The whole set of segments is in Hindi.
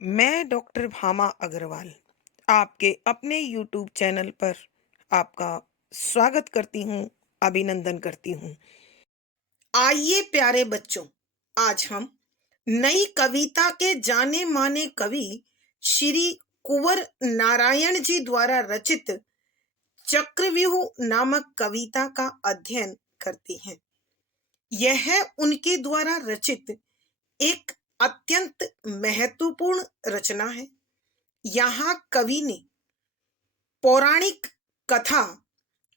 मैं डॉक्टर भामा अग्रवाल आपके अपने यूट्यूब चैनल पर आपका स्वागत करती हूँ, अभिनंदन करती हूँ। आइए प्यारे बच्चों, आज हम नई कविता के जाने माने कवि श्री कुंवर नारायण जी द्वारा रचित चक्रव्यूह नामक कविता का अध्ययन करते हैं। यह उनके द्वारा रचित एक अत्यंत महत्वपूर्ण रचना है। यहाँ कवि ने पौराणिक कथा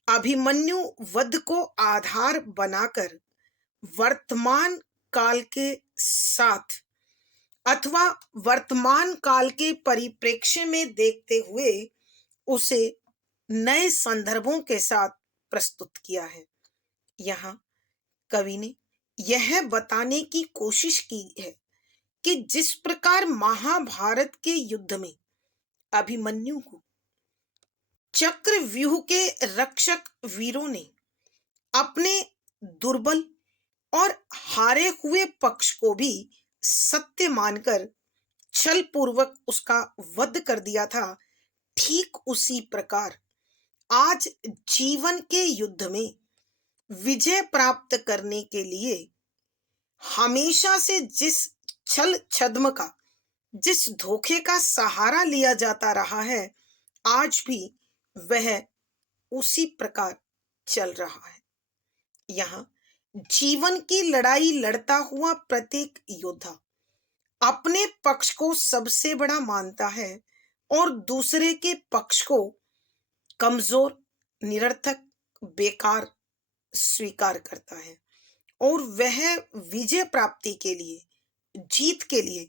अभिमन्यु वध को आधार बनाकर वर्तमान काल के साथ अथवा वर्तमान काल के परिप्रेक्ष्य में देखते हुए उसे नए संदर्भों के साथ प्रस्तुत किया है। यहाँ कवि ने यह बताने की कोशिश की है कि जिस प्रकार महाभारत के युद्ध में अभिमन्यु को चक्रव्यूह के रक्षक वीरों ने अपने दुर्बल और हारे हुए पक्ष को भी सत्य मानकर छल पूर्वक उसका वध कर दिया था, ठीक उसी प्रकार आज जीवन के युद्ध में विजय प्राप्त करने के लिए हमेशा से जिस छल छद्म का, जिस धोखे का सहारा लिया जाता रहा है, आज भी वह उसी प्रकार चल रहा है। यहाँ जीवन की लड़ाई लड़ता हुआ प्रत्येक योद्धा अपने पक्ष को सबसे बड़ा मानता है और दूसरे के पक्ष को कमजोर, निरर्थक, बेकार स्वीकार करता है और वह विजय प्राप्ति के लिए, जीत के लिए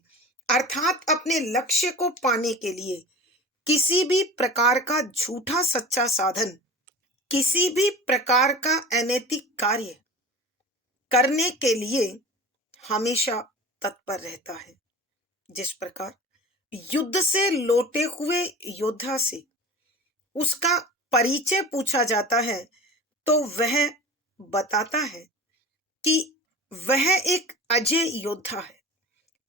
अर्थात अपने लक्ष्य को पाने के लिए किसी भी प्रकार का झूठा सच्चा साधन, किसी भी प्रकार का अनैतिक कार्य करने के लिए हमेशा तत्पर रहता है। जिस प्रकार युद्ध से लौटे हुए योद्धा से उसका परिचय पूछा जाता है तो वह बताता है कि वह एक अजय योद्धा है,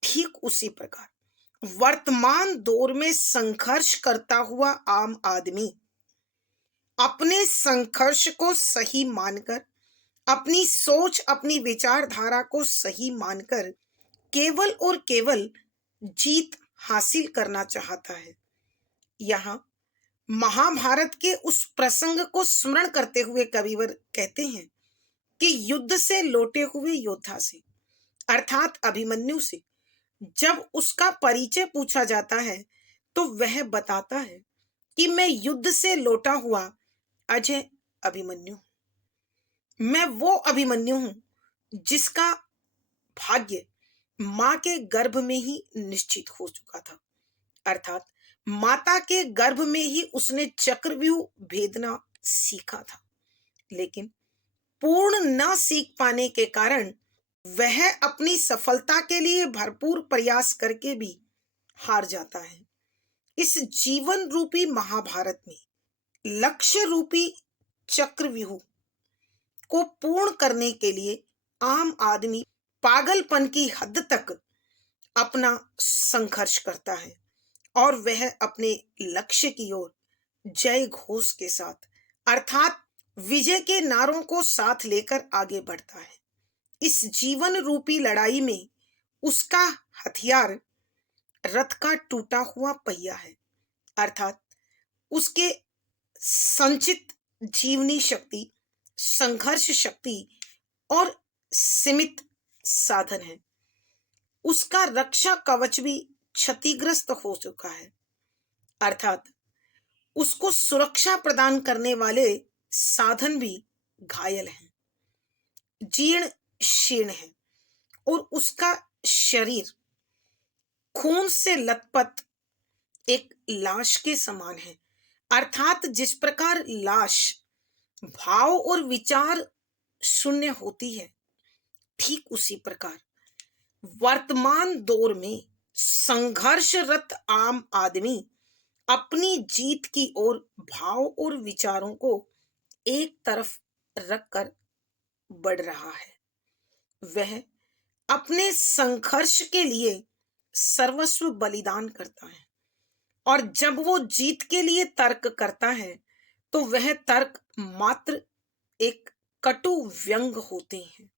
ठीक उसी प्रकार वर्तमान दौर में संघर्ष करता हुआ आम आदमी अपने संघर्ष को सही मानकर, अपनी सोच, अपनी विचारधारा को सही मानकर केवल और केवल जीत हासिल करना चाहता है। यहाँ महाभारत के उस प्रसंग को स्मरण करते हुए कविवर कहते हैं कि युद्ध से लौटे हुए योद्धा से अर्थात अभिमन्यु से जब उसका परिचय पूछा जाता है तो वह बताता है कि मैं युद्ध से लौटा हुआ अजय अभिमन्यु हूं। मैं वो अभिमन्यु हूं जिसका भाग्य मां के गर्भ में ही निश्चित हो चुका था, अर्थात माता के गर्भ में ही उसने चक्रव्यूह भेदना सीखा था, लेकिन पूर्ण न सीख पाने के कारण वह अपनी सफलता के लिए भरपूर प्रयास करके भी हार जाता है। इस जीवन रूपी महाभारत में लक्ष्य रूपी चक्रव्यूह को पूर्ण करने के लिए आम आदमी पागलपन की हद तक अपना संघर्ष करता है और वह अपने लक्ष्य की ओर जय घोष के साथ अर्थात विजय के नारों को साथ लेकर आगे बढ़ता है। इस जीवन रूपी लड़ाई में उसका हथियार रथ का टूटा हुआ पहिया है, अर्थात उसके संचित जीवनी शक्ति, संघर्ष शक्ति और सीमित साधन है। उसका रक्षा कवच भी क्षतिग्रस्त हो चुका है, अर्थात उसको सुरक्षा प्रदान करने वाले साधन भी घायल हैं, जीर्ण शीर्ण है और उसका शरीर खून से लथपथ एक लाश के समान है। अर्थात जिस प्रकार लाश भाव और विचार शून्य होती है, ठीक उसी प्रकार वर्तमान दौर में संघर्षरत आम आदमी अपनी जीत की ओर भाव और विचारों को एक तरफ रखकर बढ़ रहा है। वह अपने संघर्ष के लिए सर्वस्व बलिदान करता है, और जब वो जीत के लिए तर्क करता है तो वह तर्क मात्र एक कटु व्यंग होते हैं।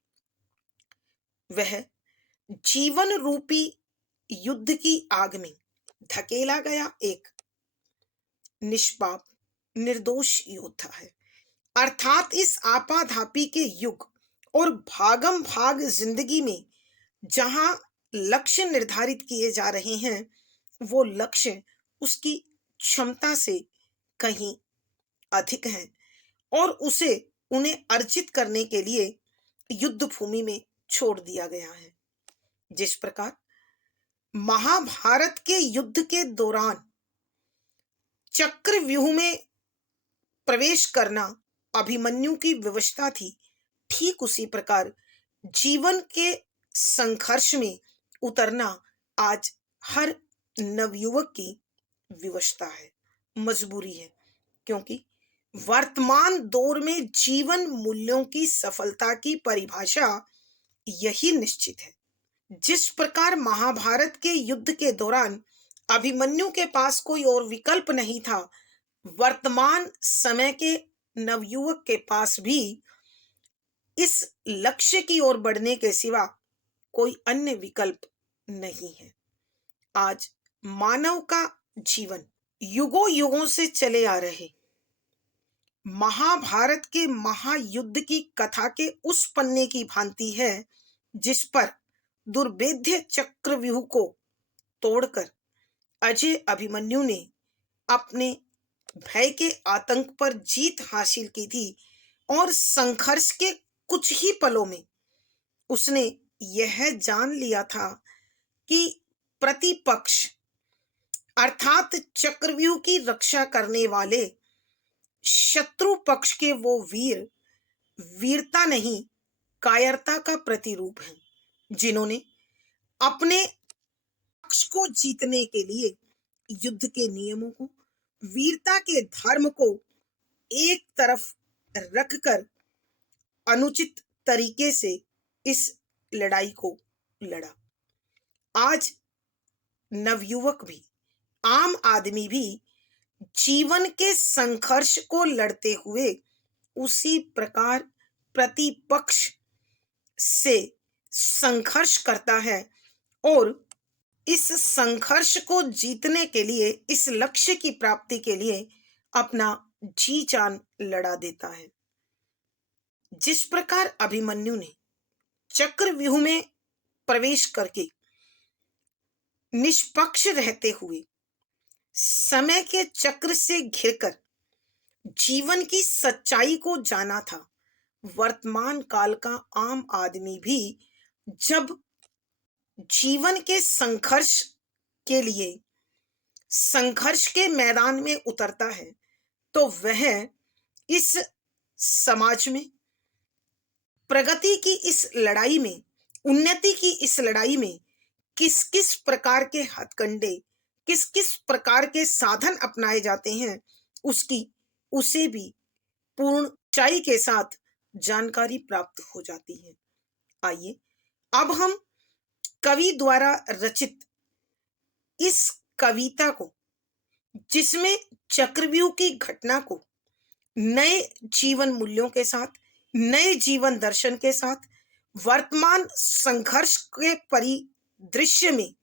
वह जीवन रूपी युद्ध की आग में धकेला गया एक निष्पाप निर्दोष योद्धा है। अर्थात इस आपाधापी के युग और भागम भाग जिंदगी में जहां लक्ष्य निर्धारित किए जा रहे हैं, वो लक्ष्य उसकी क्षमता से कहीं अधिक हैं, और उसे उन्हें अर्जित करने के लिए युद्ध भूमि में छोड़ दिया गया है। जिस प्रकार महाभारत के युद्ध के दौरान चक्रव्यूह में प्रवेश करना अभिमन्यु की विवशता थी, ठीक उसी प्रकार जीवन के संघर्ष में उतरना आज हर नवयुवक की विवशता है, मजबूरी है। क्योंकि वर्तमान दौर में जीवन मूल्यों की सफलता की परिभाषा यही निश्चित है। जिस प्रकार महाभारत के युद्ध के दौरान अभिमन्यु के पास कोई और विकल्प नहीं था, वर्तमान समय के नवयुवक के पास भी इस लक्ष्य की ओर बढ़ने के सिवा कोई अन्य विकल्प नहीं है। आज मानव का जीवन युगों युगों से चले आ रहे महाभारत के महायुद्ध की कथा के उस पन्ने की भांति है, जिस पर दुर्भेद्य चक्रव्यूह को तोड़कर अजय अभिमन्यु ने अपने भय के आतंक पर जीत हासिल की थी, और संघर्ष के कुछ ही पलों में उसने यह जान लिया था कि प्रतिपक्ष अर्थात चक्रव्यूह की रक्षा करने वाले शत्रु पक्ष के वो वीर वीरता नहीं कायरता का प्रतिरूप हैं, जिन्होंने अपने पक्ष को जीतने के लिए युद्ध के नियमों को, वीरता के धर्म को एक तरफ रखकर अनुचित तरीके से इस लड़ाई को लड़ा। आज नवयुवक भी, आम आदमी भी जीवन के संघर्ष को लड़ते हुए उसी प्रकार प्रतिपक्ष से संघर्ष करता है, और इस संघर्ष को जीतने के लिए, इस लक्ष्य की प्राप्ति के लिए अपना जी जान लड़ा देता है। जिस प्रकार अभिमन्यु ने चक्रव्यूह में प्रवेश करके निष्पक्ष रहते हुए समय के चक्र से घिरकर जीवन की सच्चाई को जाना था, वर्तमान काल का आम आदमी भी जब जीवन के संघर्ष के लिए संघर्ष के मैदान में उतरता है, तो वह इस समाज में प्रगति की इस लड़ाई में, उन्नति की इस लड़ाई में किस किस प्रकार के हथकंडे, किस किस प्रकार के साधन अपनाए जाते हैं, उसकी उसे भी पूर्ण ऊंचाई के साथ जानकारी प्राप्त हो जाती है। आइए अब हम कवि द्वारा रचित इस कविता को, जिसमें चक्रव्यूह की घटना को नए जीवन मूल्यों के साथ, नए जीवन दर्शन के साथ, वर्तमान संघर्ष के परिदृश्य में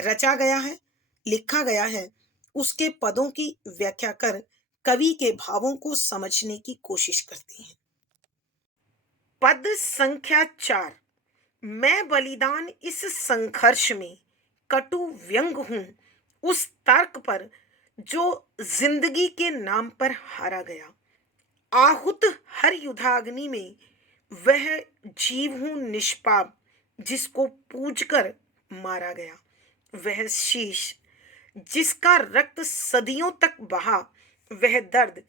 रचा गया है, लिखा गया है, उसके पदों की व्याख्या कर कवि के भावों को समझने की कोशिश करते हैं। पद संख्या 4। मैं बलिदान इस संघर्ष में कटु व्यंग हूं उस तर्क पर जो जिंदगी के नाम पर हारा गया। आहुत हर युद्धाग्नि में वह जीव हूं निष्पाप जिसको पूजकर मारा गया। वह शीश जिसका रक्त सदियों तक बहा, वह दर्द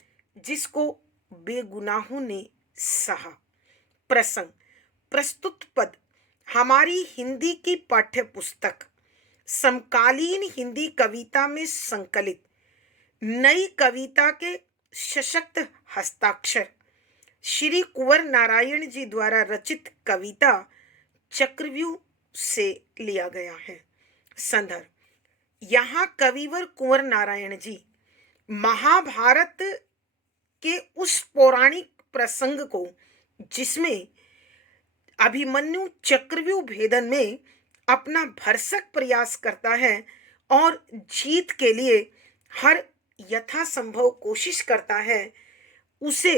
जिसको बेगुनाहों ने सहा। प्रसंग प्रस्तुत पद हमारी हिंदी की पाठ्य पुस्तक समकालीन हिंदी कविता में संकलित नई कविता के सशक्त हस्ताक्षर श्री कुंवर नारायण जी द्वारा रचित कविता चक्रव्यूह से लिया गया है। संदर्भ, यहाँ कविवर कुंवर नारायण जी महाभारत के उस पौराणिक प्रसंग को जिसमें अभिमन्यु चक्रव्यूह भेदन में अपना भरसक प्रयास करता है और जीत के लिए हर यथासंभव कोशिश करता है, उसे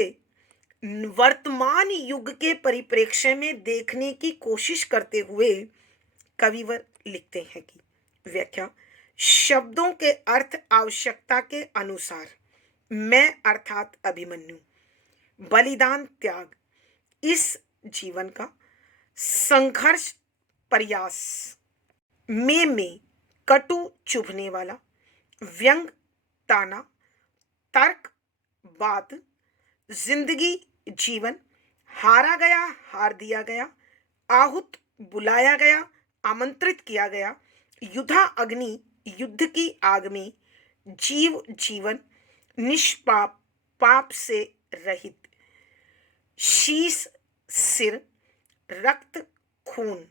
वर्तमान युग के परिप्रेक्ष्य में देखने की कोशिश करते हुए कविवर लिखते हैं कि व्याख्या, शब्दों के अर्थ आवश्यकता के अनुसार मैं अर्थात अभिमन्यु, बलिदान, त्याग, इस जीवन का संघर्ष, प्रयास में कटु चुभने वाला, व्यंग, ताना, तर्क, बात, जिंदगी, जीवन, हारा गया, हार दिया गया, आहूत, बुलाया गया, आमंत्रित किया गया, युद्धा अग्नि, युद्ध की आग में, जीव, जीवन, निष्पाप, पाप से रहित, शीश, सिर, रक्त, खून,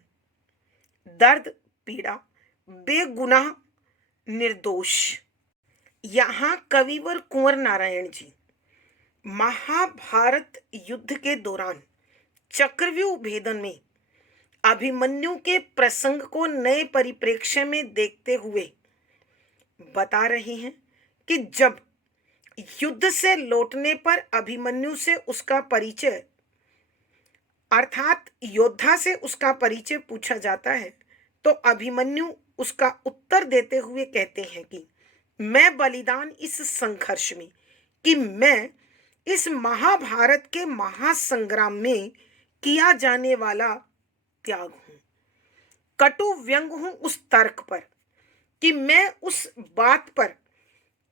दर्द, पीड़ा, बेगुनाह, निर्दोष। यहाँ कविवर कुंवर नारायण जी महाभारत युद्ध के दौरान चक्रव्यूह भेदन में अभिमन्यु के प्रसंग को नए परिप्रेक्ष्य में देखते हुए बता रहे हैं कि जब युद्ध से लौटने पर अभिमन्यु से उसका परिचय अर्थात योद्धा से उसका परिचय पूछा जाता है, तो अभिमन्यु उसका उत्तर देते हुए कहते हैं कि मैं बलिदान इस संघर्ष में, कि मैं इस महाभारत के महासंग्राम में किया जाने वाला त्याग हूं, कटु व्यंग हूं उस तर्क पर, कि मैं उस बात पर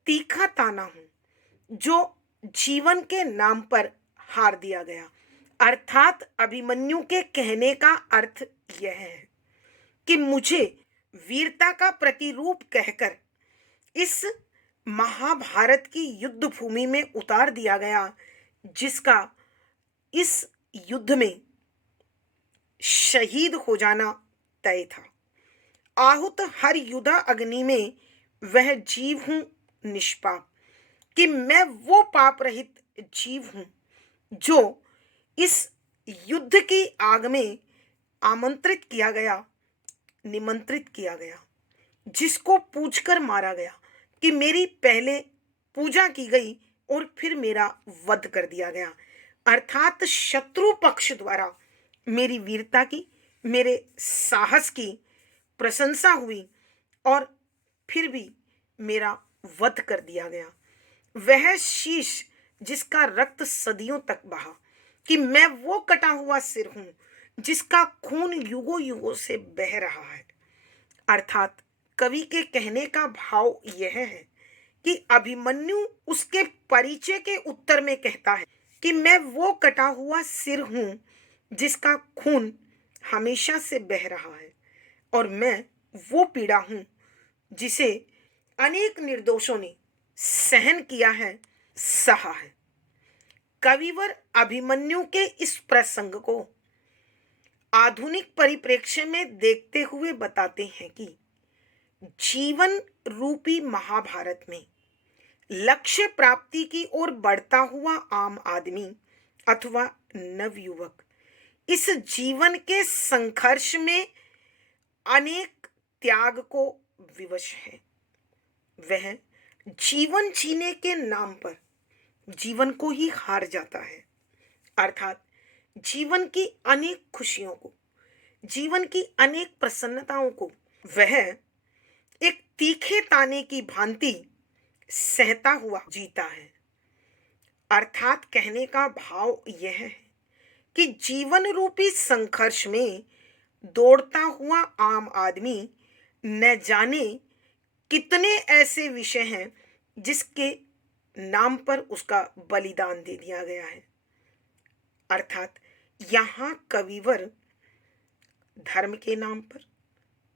तीखा ताना हूं जो जीवन के नाम पर हार दिया गया। अर्थात अभिमन्यु के कहने का अर्थ यह है कि मुझे वीरता का प्रतिरूप कहकर इस महाभारत की युद्ध भूमि में उतार दिया गया, जिसका इस युद्ध में शहीद हो जाना तय था। आहूत हर युद्ध अग्नि में वह जीव हूं निष्पाप, कि मैं वो पाप रहित जीव हूं जो इस युद्ध की आग में आमंत्रित किया गया, निमंत्रित किया गया, जिसको पूजकर मारा गया, कि मेरी पहले पूजा की गई और फिर मेरा वध कर दिया गया। अर्थात शत्रु पक्ष द्वारा मेरी वीरता की, मेरे साहस की प्रशंसा हुई और फिर भी मेरा वध कर दिया गया। वह शीश जिसका रक्त सदियों तक बहा, कि मैं वो कटा हुआ सिर हूं जिसका खून युगों युगों से बह रहा है। अर्थात कवि के कहने का भाव यह है कि अभिमन्यु उसके परिचय के उत्तर में कहता है कि मैं वो कटा हुआ सिर हूं जिसका खून हमेशा से बह रहा है, और मैं वो पीड़ा हूं जिसे अनेक निर्दोषों ने सहन किया है, सहा है। कविवर अभिमन्यु के इस प्रसंग को आधुनिक परिप्रेक्ष्य में देखते हुए बताते हैं कि जीवन रूपी महाभारत में लक्ष्य प्राप्ति की ओर बढ़ता हुआ आम आदमी अथवा नवयुवक इस जीवन के संघर्ष में अनेक त्याग को विवश है। वह जीवन जीने के नाम पर जीवन को ही हार जाता है। अर्थात जीवन की अनेक खुशियों को, जीवन की अनेक प्रसन्नताओं को वह एक तीखे ताने की भांति सहता हुआ जीता है। अर्थात कहने का भाव यह है कि जीवन रूपी संघर्ष में दौड़ता हुआ आम आदमी न जाने कितने ऐसे विषय हैं जिसके नाम पर उसका बलिदान दे दिया गया है। अर्थात यहाँ कविवर धर्म के नाम पर,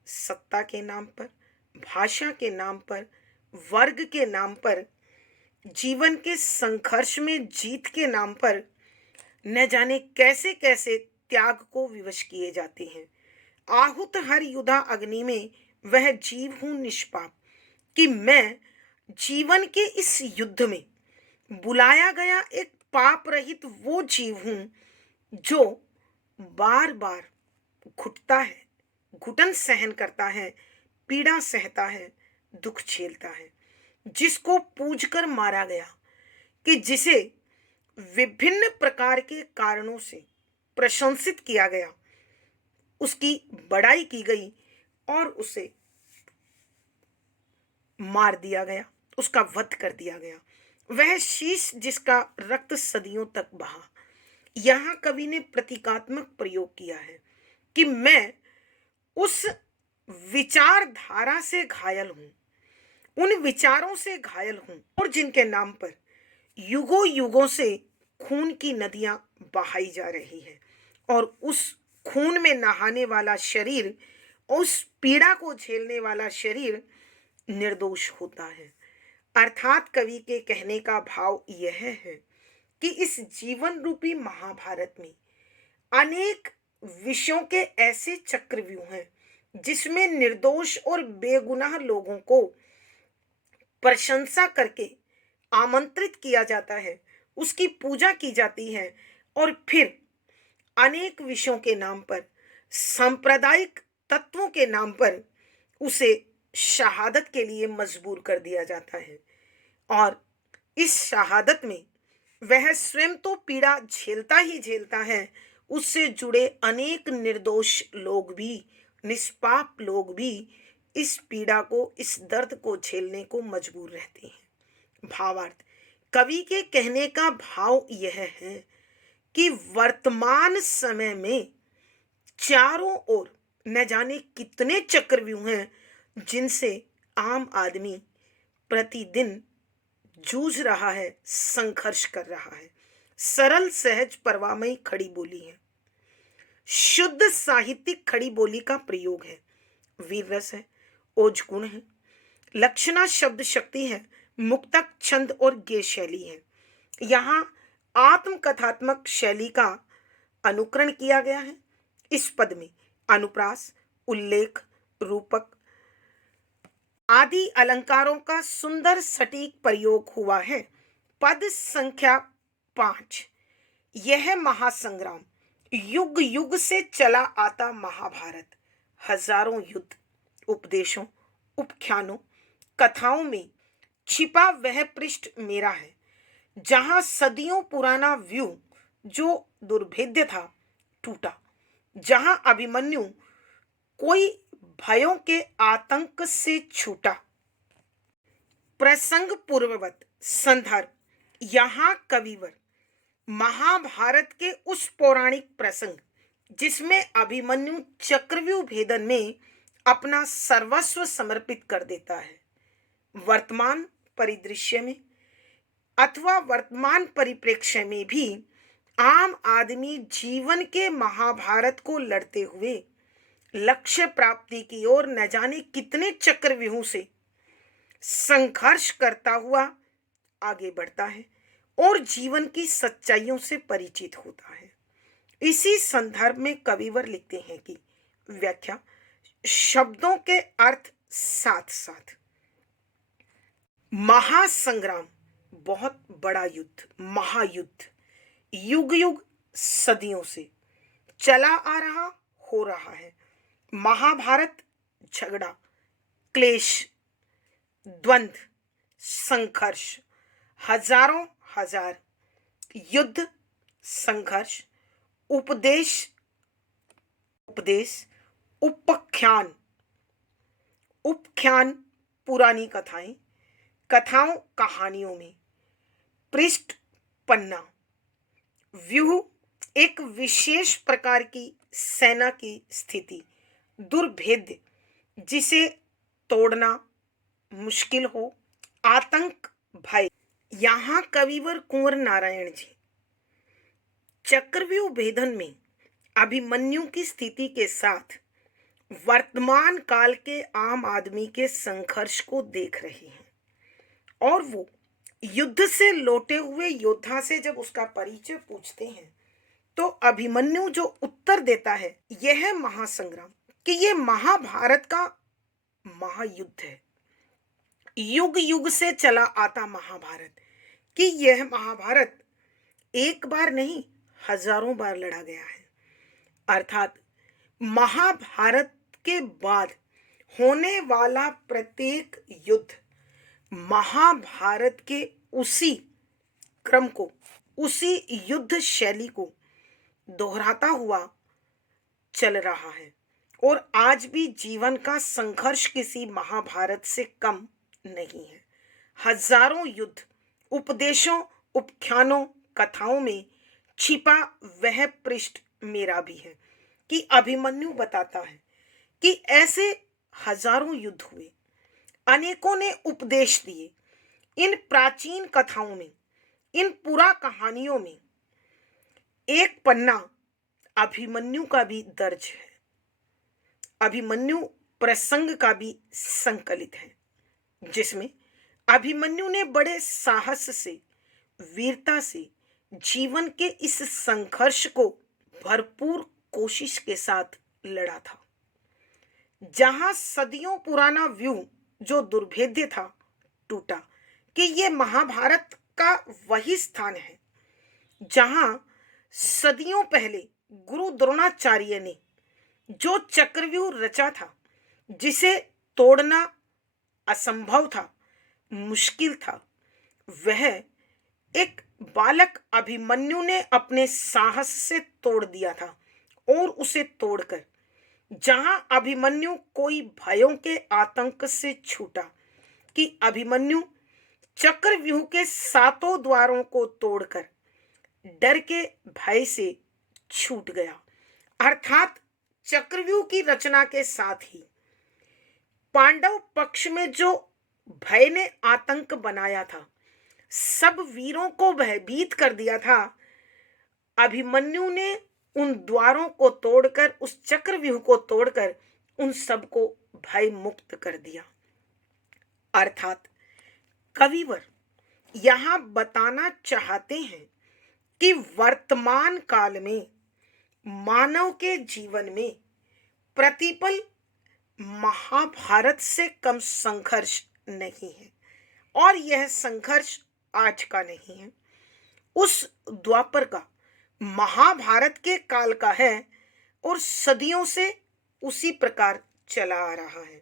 सत्ता के नाम पर, भाषा के नाम पर, वर्ग के नाम पर, जीवन के संघर्ष में जीत के नाम पर न जाने कैसे कैसे त्याग को विवश किए जाते हैं। आहूत हर युद्धा अग्नि में वह जीव हूं निष्पाप, कि मैं जीवन के इस युद्ध में बुलाया गया एक पाप रहित वो जीव हूं जो बार बार घुटता है, घुटन सहन करता है, पीड़ा सहता है, दुख झेलता है, जिसको पूजकर मारा गया, कि जिसे विभिन्न प्रकार के कारणों से प्रशंसित किया गया, उसकी बड़ाई की गई और उसे मार दिया गया, उसका वध कर दिया गया। वह शीश जिसका रक्त सदियों तक बहा। यहां कवि ने प्रतीकात्मक प्रयोग किया है कि मैं उस विचारधारा से घायल हूं, उन विचारों से घायल हूं और जिनके नाम पर युगों युगों से खून की नदियां बहाई जा रही है, और उस खून में नहाने वाला शरीर, उस पीड़ा को झेलने वाला शरीर निर्दोष होता है। अर्थात कवि के कहने का भाव यह है कि इस जीवन रूपी महाभारत में अनेक विषयों के ऐसे चक्रव्यूह हैं जिसमें निर्दोष और बेगुनाह लोगों को प्रशंसा करके आमंत्रित किया जाता है, उसकी पूजा की जाती है, और फिर अनेक विषयों के नाम पर, सांप्रदायिक तत्वों के नाम पर उसे शहादत के लिए मजबूर कर दिया जाता है। और इस शहादत में वह स्वयं तो पीड़ा झेलता ही झेलता है, उससे जुड़े अनेक निर्दोष लोग भी, निष्पाप लोग भी इस पीड़ा को, इस दर्द को झेलने को मजबूर रहते हैं। भावार्थ, कवि के कहने का भाव यह है कि वर्तमान समय में चारों ओर न जाने कितने चक्रव्यूह हैं जिनसे आम आदमी प्रतिदिन जूझ रहा है, संघर्ष कर रहा है। सरल सहज परवामयी खड़ी बोली है, शुद्ध साहित्यिक खड़ी बोली का प्रयोग है, वीर रस है, ओज गुण है, लक्षणा शब्द शक्ति है, मुक्तक छंद और गेय शैली है। यहाँ आत्मकथात्मक शैली का अनुकरण किया गया है। इस पद में अनुप्रास, उल्लेख, रूपक आदि अलंकारों का सुंदर सटीक प्रयोग हुआ है। पद संख्या 5। यह महासंग्राम युग युग से चला आता महाभारत हजारों युद्ध, उपदेशों, उपाख्यानों, कथाओं में छिपा वह पृष्ठ मेरा है, जहां सदियों पुराना व्यू जो दुर्भेद्य था टूटा, जहां अभिमन्यु कोई भयों के आतंक से छूटा। प्रसंग पूर्ववत संदर्भ, यहाँ कविवर महाभारत के उस पौराणिक प्रसंग जिसमें अभिमन्यु चक्रव्यूह भेदन में अपना सर्वस्व समर्पित कर देता है, वर्तमान परिदृश्य में अथवा वर्तमान परिप्रेक्ष्य में भी आम आदमी जीवन के महाभारत को लड़ते हुए लक्ष्य प्राप्ति की ओर न जाने कितने चक्रव्यूहों से संघर्ष करता हुआ आगे बढ़ता है और जीवन की सच्चाइयों से परिचित होता है। इसी संदर्भ में कविवर लिखते हैं कि व्याख्या, शब्दों के अर्थ साथ साथ महासंग्राम बहुत बड़ा युद्ध, महायुद्ध, युग युग सदियों से चला आ रहा, हो रहा है। महाभारत झगड़ा, क्लेश, द्वंद्व, संघर्ष, हजारों हजार युद्ध, संघर्ष, उपदेश, उपाख्यान, पुरानी कथाएं, कथाओं कहानियों में, पृष्ठ पन्ना, व्यूह एक विशेष प्रकार की सेना की स्थिति, दुर्भेद्य जिसे तोड़ना मुश्किल हो, आतंक, भय। यहाँ कविवर कुंवर नारायण जी चक्रव्यूह भेदन में अभिमन्यु की स्थिति के साथ वर्तमान काल के आम आदमी के संघर्ष को देख रहे हैं, और वो युद्ध से लौटे हुए योद्धा से जब उसका परिचय पूछते हैं तो अभिमन्यु जो उत्तर देता है, यह महासंग्राम, कि ये महाभारत का महायुद्ध है। युग युग से चला आता महाभारत, कि यह महाभारत एक बार नहीं हजारों बार लड़ा गया है। अर्थात महाभारत के बाद होने वाला प्रत्येक युद्ध महाभारत के उसी क्रम को, उसी युद्ध शैली को दोहराता हुआ चल रहा है। और आज भी जीवन का संघर्ष किसी महाभारत से कम नहीं है। हजारों युद्ध, उपदेशों, उपाख्यानों, कथाओं में छिपा वह पृष्ठ मेरा भी है कि अभिमन्यु बताता है कि ऐसे हजारों युद्ध हुए, अनेकों ने उपदेश दिए। इन प्राचीन कथाओं में, इन पुरा कहानियों में एक पन्ना अभिमन्यु का भी दर्ज है, अभिमन्यु प्रसंग का भी संकलित है, जिसमें अभिमन्यु ने बड़े साहस से, वीरता से जीवन के इस संघर्ष को भरपूर कोशिश के साथ लड़ा था। जहां सदियों पुराना व्यू जो दुर्भेद्य था टूटा, कि ये महाभारत का वही स्थान है जहां सदियों पहले गुरु द्रोणाचार्य ने जो चक्रव्यूह रचा था, जिसे तोड़ना असंभव था, मुश्किल था, वह एक बालक अभिमन्यु ने अपने साहस से तोड़ दिया था। और उसे तोड़कर जहां अभिमन्यु कोई भयों के आतंक से छूटा, कि अभिमन्यु चक्रव्यूह के सातों द्वारों को तोड़कर डर के भय से छूट गया। अर्थात चक्रव्यूह की रचना के साथ ही पांडव पक्ष में जो भय ने आतंक बनाया था, सब वीरों को भयभीत कर दिया था, अभिमन्यु ने उन द्वारों को तोड़कर, उस चक्रव्यूह को तोड़कर उन सबको भय मुक्त कर दिया। अर्थात कविवर यहां बताना चाहते हैं कि वर्तमान काल में मानव के जीवन में प्रतिपल महाभारत से कम संघर्ष नहीं है। और यह संघर्ष आज का नहीं है, उस द्वापर का, महाभारत के काल का है, और सदियों से उसी प्रकार चला आ रहा है।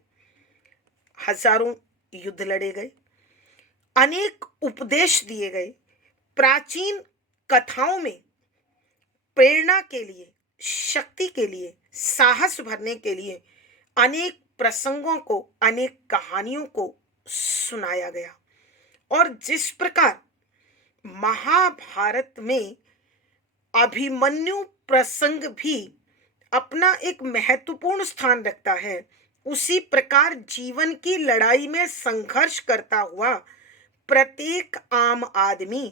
हजारों युद्ध लड़े गए, अनेक उपदेश दिए गए, प्राचीन कथाओं में प्रेरणा के लिए, शक्ति के लिए, साहस भरने के लिए अनेक प्रसंगों को, अनेक कहानियों को सुनाया गया। और जिस प्रकार महाभारत में अभिमन्यु प्रसंग भी अपना एक महत्वपूर्ण स्थान रखता है, उसी प्रकार जीवन की लड़ाई में संघर्ष करता हुआ प्रत्येक आम आदमी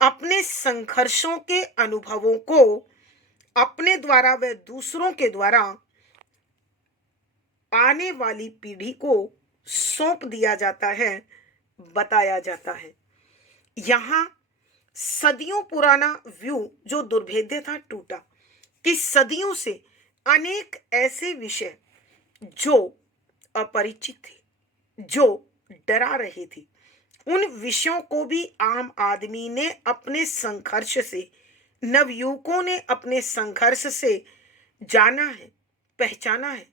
अपने संघर्षों के अनुभवों को अपने द्वारा व दूसरों के द्वारा आने वाली पीढ़ी को सौंप दिया जाता है, बताया जाता है। यहाँ सदियों पुराना व्यू जो दुर्भेद्य था टूटा, कि सदियों से अनेक ऐसे विषय जो अपरिचित थे, जो डरा रहे थे, उन विषयों को भी आम आदमी ने अपने संघर्ष से, नवयुवकों ने अपने संघर्ष से जाना है, पहचाना है,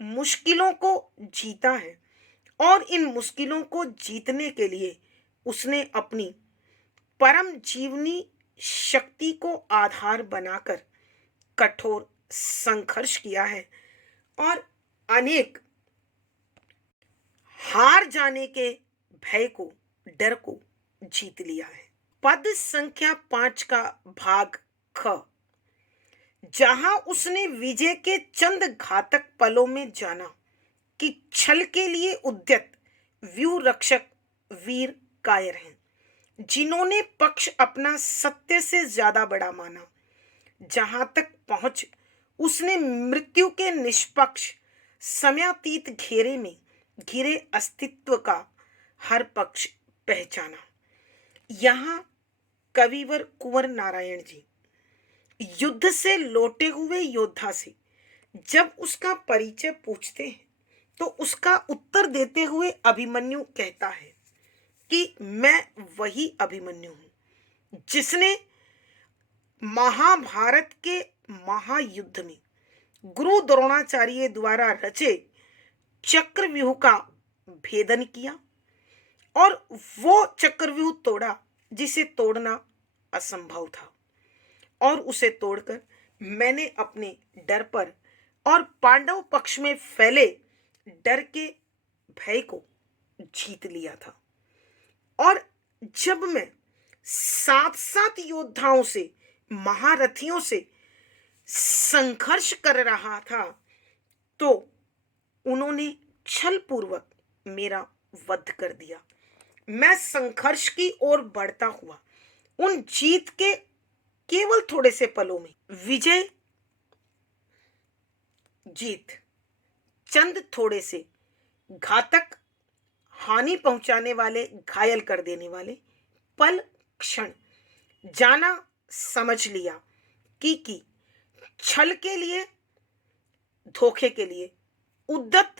मुश्किलों को जीता है। और इन मुश्किलों को जीतने के लिए उसने अपनी परम जीवनी शक्ति को आधार बनाकर कठोर संघर्ष किया है और अनेक हार जाने के भय को, डर को जीत लिया है। पद संख्या 5 का भाग ख, जहां उसने विजय के चंद घातक पलों में जाना कि छल के लिए उद्यत व्यूह रक्षक वीर कायर हैं, जिन्होंने पक्ष अपना सत्य से ज्यादा बड़ा माना। जहां तक पहुंच उसने मृत्यु के निष्पक्ष समयातीत घेरे में घिरे अस्तित्व का हर पक्ष पहचाना। यहाँ कविवर कुंवर नारायण जी युद्ध से लौटे हुए योद्धा से जब उसका परिचय पूछते हैं तो उसका उत्तर देते हुए अभिमन्यु कहता है कि मैं वही अभिमन्यु हूं जिसने महाभारत के महायुद्ध में गुरु द्रोणाचार्य द्वारा रचे चक्रव्यूह का भेदन किया और वो चक्रव्यूह तोड़ा जिसे तोड़ना असंभव था, और उसे तोड़कर मैंने अपने डर पर और पांडव पक्ष में फैले डर के भय को जीत लिया था। और जब मैं सात सात योद्धाओं से, महारथियों से संघर्ष कर रहा था तो उन्होंने छल पूर्वक मेरा वध कर दिया। मैं संघर्ष की ओर बढ़ता हुआ उन जीत के केवल थोड़े से पलों में विजय जीत चंद थोड़े से घातक, हानि पहुंचाने वाले, घायल कर देने वाले पल क्षण जाना समझ लिया कि छल के लिए, धोखे के लिए उद्यत,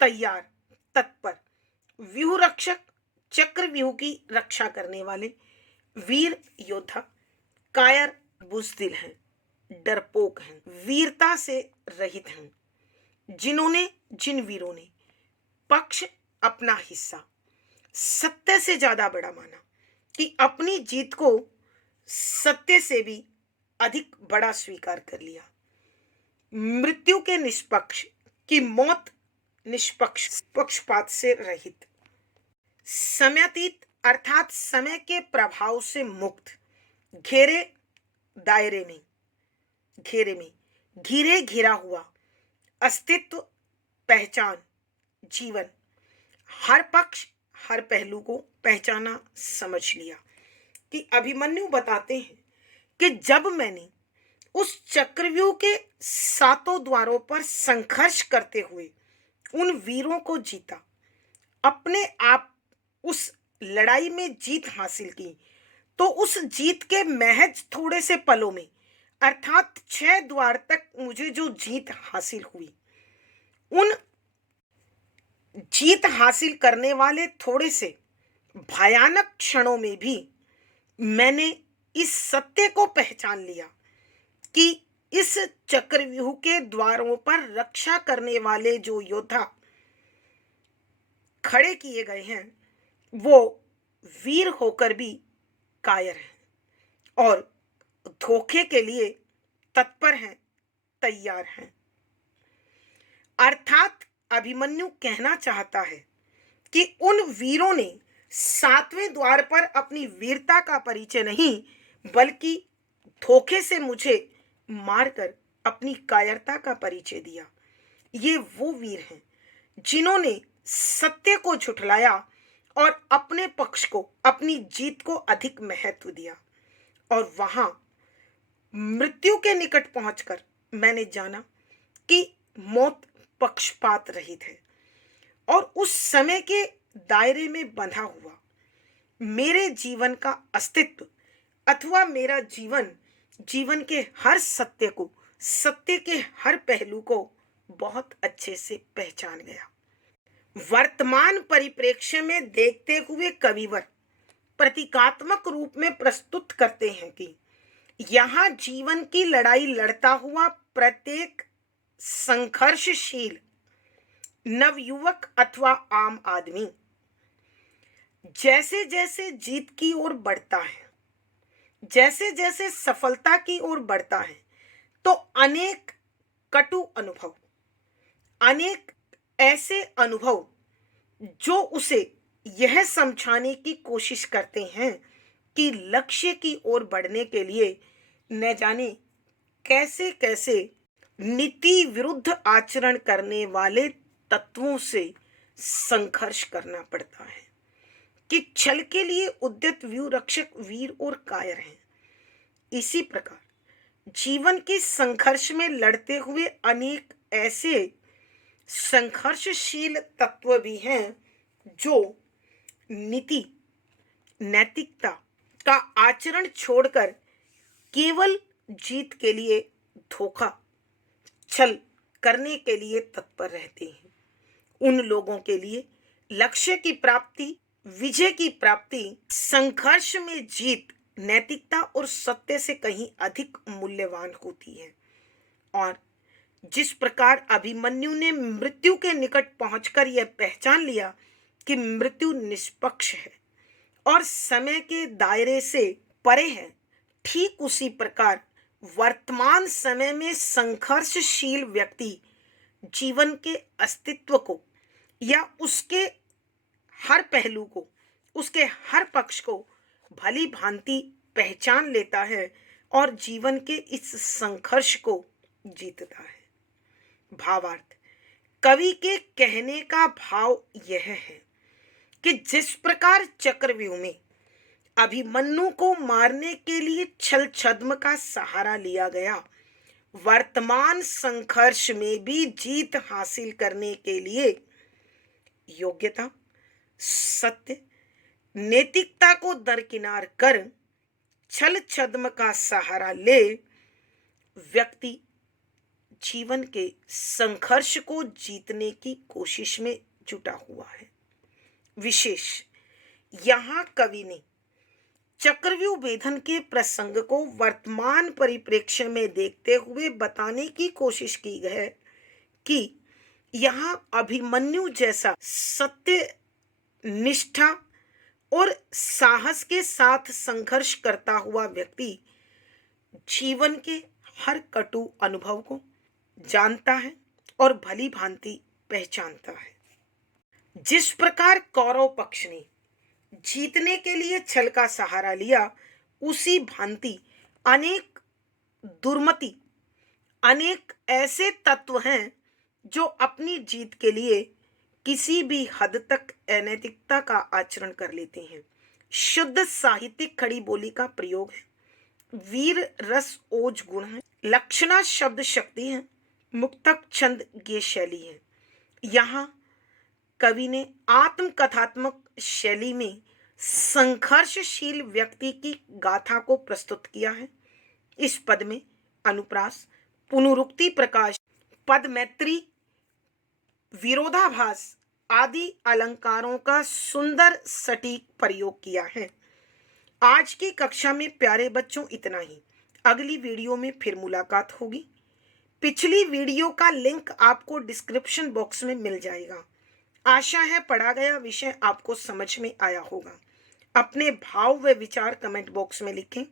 तैयार, तत्पर व्यूह रक्षक, चक्रव्यूह की रक्षा करने वाले वीर योद्धा कायर, बुज़दिल हैं, डरपोक हैं, वीरता से रहित हैं, जिन वीरों ने पक्ष अपना हिस्सा सत्य से ज्यादा बड़ा माना कि अपनी जीत को सत्य से भी अधिक बड़ा स्वीकार कर लिया। मृत्यु के निष्पक्ष की मौत निष्पक्ष, पक्षपात से रहित, समयातीत अर्थात समय के प्रभाव से मुक्त, दायरे में घिरे घिरा हुआ अस्तित्व, पहचान, जीवन, हर पक्ष, हर पहलू को पहचाना, समझ लिया। कि अभिमन्यु बताते हैं कि जब मैंने उस चक्रव्यूह के सातों द्वारों पर संघर्ष करते हुए उन वीरों को जीता, अपने आप उस लड़ाई में जीत हासिल की, तो उस जीत के महज थोड़े से पलों में अर्थात 6 द्वार तक मुझे जो जीत हासिल हुई, उन जीत हासिल करने वाले थोड़े से भयानक क्षणों में भी मैंने इस सत्य को पहचान लिया कि इस चक्रव्यूह के द्वारों पर रक्षा करने वाले जो योद्धा खड़े किए गए हैं वो वीर होकर भी कायर हैं और धोखे के लिए तत्पर हैं, तैयार हैं। अर्थात अभिमन्यु कहना चाहता है कि उन वीरों ने 7वें द्वार पर अपनी वीरता का परिचय नहीं बल्कि धोखे से मुझे मारकर अपनी कायरता का परिचय दिया। ये वो वीर हैं जिन्होंने सत्य को झुठलाया और अपने पक्ष को, अपनी जीत को अधिक महत्व दिया। और वहां मृत्यु के निकट पहुंचकर मैंने जाना कि मौत पक्षपात रहित है और उस समय के दायरे में बंधा हुआ मेरे जीवन का अस्तित्व अथवा मेरा जीवन के हर सत्य को, सत्य के हर पहलू को बहुत अच्छे से पहचान गया। वर्तमान परिप्रेक्ष्य में देखते हुए कविवर प्रतीकात्मक रूप में प्रस्तुत करते हैं कि यहाँ जीवन की लड़ाई लड़ता हुआ प्रत्येक संघर्षशील नवयुवक अथवा आम आदमी जैसे जैसे जीत की ओर बढ़ता है, जैसे जैसे सफलता की ओर बढ़ता है, तो अनेक कटु अनुभव, अनेक ऐसे अनुभव जो उसे यह समझाने की कोशिश करते हैं कि लक्ष्य की ओर बढ़ने के लिए न जाने कैसे कैसे नीति विरुद्ध आचरण करने वाले तत्वों से संघर्ष करना पड़ता है, कि छल के लिए उद्यत व्यू रक्षक वीर और कायर हैं। इसी प्रकार जीवन के संघर्ष में लड़ते हुए अनेक ऐसे संघर्षशील तत्व भी हैं जो नीति, नैतिकता का आचरण छोड़कर केवल जीत के लिए धोखा, छल करने के लिए तत्पर रहते हैं। उन लोगों के लिए लक्ष्य की प्राप्ति, विजय की प्राप्ति, संघर्ष में जीत नैतिकता और सत्य से कहीं अधिक मूल्यवान होती है। और जिस प्रकार अभिमन्यु ने मृत्यु के निकट पहुंचकर यह पहचान लिया कि मृत्यु निष्पक्ष है और समय के दायरे से परे है, ठीक उसी प्रकार वर्तमान समय में संघर्षशील व्यक्ति जीवन के अस्तित्व को या उसके हर पहलू को, उसके हर पक्ष को भली भांति पहचान लेता है और जीवन के इस संघर्ष को जीतता है। भावार्थ, कवि के कहने का भाव यह है कि जिस प्रकार चक्रव्यूह में अभिमन्यु को मारने के लिए छल छद्म का सहारा लिया गया, वर्तमान संघर्ष में भी जीत हासिल करने के लिए योग्यता, सत्य, नैतिकता को दरकिनार कर छल छद्म का सहारा ले व्यक्ति जीवन के संघर्ष को जीतने की कोशिश में जुटा हुआ है। विशेष यहाँ कवि ने चक्रव्यूह भेदन के प्रसंग को वर्तमान परिप्रेक्ष्य में देखते हुए बताने की कोशिश की है कि यहाँ अभिमन्यु जैसा सत्य, निष्ठा और साहस के साथ संघर्ष करता हुआ व्यक्ति जीवन के हर कटु अनुभव को जानता है और भली भांति पहचानता है। जिस प्रकार कौरव पक्ष ने जीतने के लिए छल का सहारा लिया, उसी भांति अनेक दुर्मति, अनेक ऐसे तत्व हैं जो अपनी जीत के लिए किसी भी हद तक अनैतिकता का आचरण कर लेते हैं। शुद्ध साहित्यिक खड़ी बोली का प्रयोग है, वीर रस ओज गुण है, लक्षणा शब्द शक्ति है, मुक्तक छंद गे शैली है। यहाँ कवि ने आत्मकथात्मक शैली में संघर्षशील व्यक्ति की गाथा को प्रस्तुत किया है। इस पद में अनुप्रास, पुनरुक्ति प्रकाश, पद मैत्री, विरोधाभास आदि अलंकारों का सुंदर सटीक प्रयोग किया है। आज की कक्षा में प्यारे बच्चों इतना ही। अगली वीडियो में फिर मुलाकात होगी। पिछली वीडियो का लिंक आपको डिस्क्रिप्शन बॉक्स में मिल जाएगा। आशा है पढ़ा गया विषय आपको समझ में आया होगा। अपने भाव व विचार कमेंट बॉक्स में लिखें।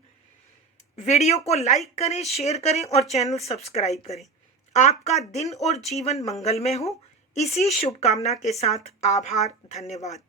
वीडियो को लाइक करें, शेयर करें और चैनल सब्सक्राइब करें। आपका दिन और जीवन मंगलमय हो, इसी शुभकामना के साथ आभार, धन्यवाद।